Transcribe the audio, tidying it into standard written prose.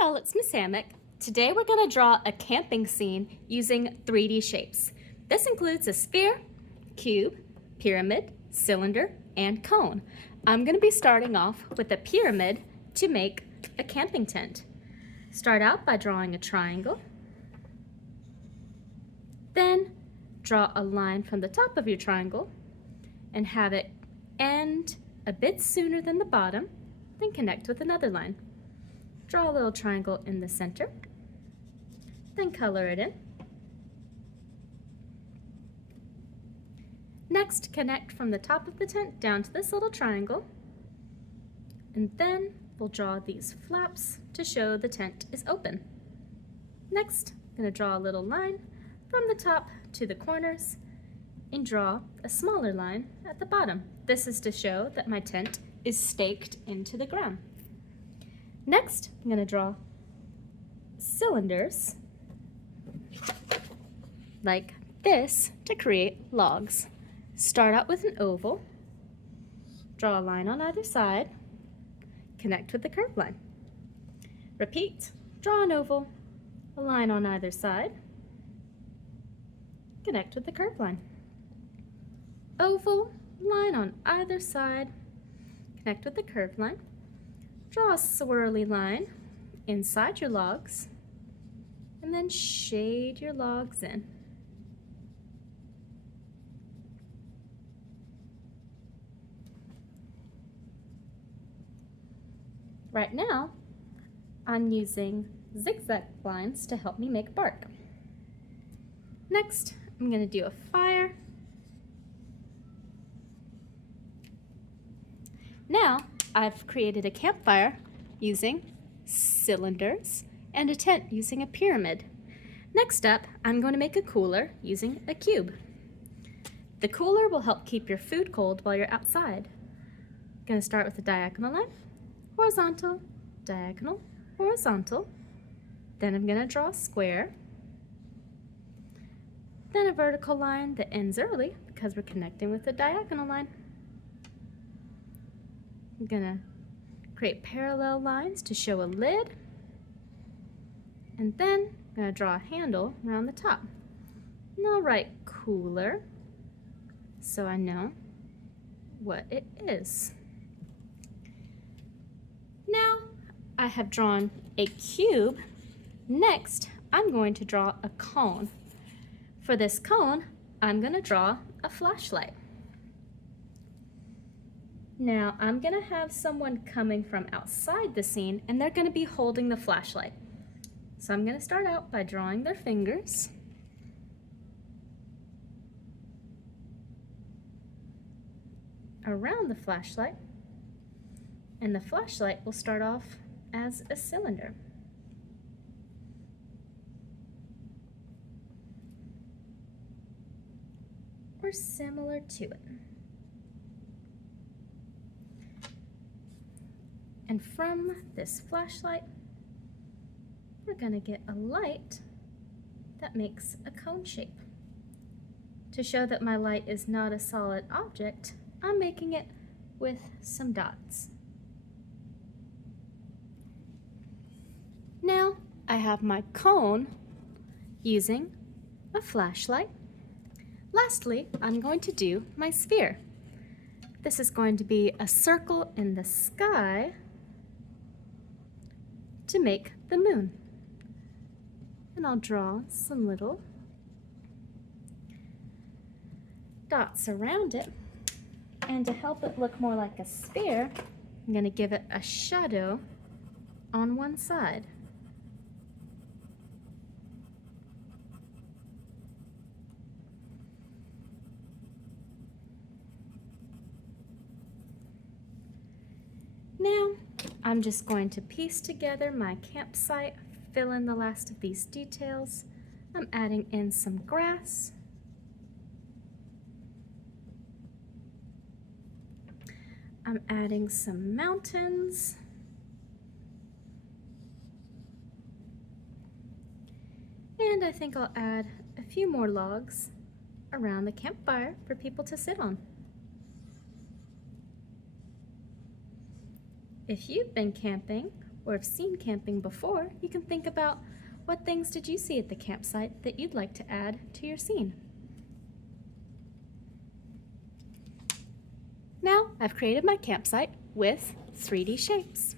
Hi all, it's Miss Hammock. Today we're going to draw a camping scene using 3D shapes. This includes a sphere, cube, pyramid, cylinder, and cone. I'm going to be starting off with a pyramid to make a camping tent. Start out by drawing a triangle. Then draw a line from the top of your triangle and have it end a bit sooner than the bottom, then connect with another line. Draw a little triangle in the center, then color it in. Next, connect from the top of the tent down to this little triangle, and then we'll draw these flaps to show the tent is open. Next, I'm going to draw a little line from the top to the corners and draw a smaller line at the bottom. This is to show that my tent is staked into the ground. Next, I'm going to draw cylinders like this to create logs. Start out with an oval, draw a line on either side, connect with the curved line. Repeat, draw an oval, a line on either side, connect with the curved line. Oval, line on either side, connect with the curved line. Draw a swirly line inside your logs, and then shade your logs in. Right now, I'm using zigzag lines to help me make bark. Next, I'm going to do a fire. Now, I've created a campfire using cylinders and a tent using a pyramid. Next up, I'm going to make a cooler using a cube. The cooler will help keep your food cold while you're outside. I'm going to start with a diagonal line, horizontal, diagonal, horizontal. Then I'm going to draw a square. Then a vertical line that ends early because we're connecting with a diagonal line. I'm going to create parallel lines to show a lid, and then I'm going to draw a handle around the top. And I'll write cooler so I know what it is. Now I have drawn a cube. Next, I'm going to draw a cone. For this cone, I'm going to draw a flashlight. Now, I'm going to have someone coming from outside the scene, and they're going to be holding the flashlight. So I'm going to start out by drawing their fingers. Around the flashlight, and the flashlight will start off as a cylinder. Or similar to it. And from this flashlight, we're going to get a light that makes a cone shape. To show that my light is not a solid object, I'm making it with some dots. Now I have my cone using a flashlight. Lastly, I'm going to do my sphere. This is going to be a circle in the sky to make the moon. And I'll draw some little dots around it. And to help it look more like a sphere, I'm going to give it a shadow on one side. Now, I'm just going to piece together my campsite, fill in the last of these details. I'm adding in some grass. I'm adding some mountains. And I think I'll add a few more logs around the campfire for people to sit on. If you've been camping or have seen camping before, you can think about what things did you see at the campsite that you'd like to add to your scene. Now I've created my campsite with 3D shapes.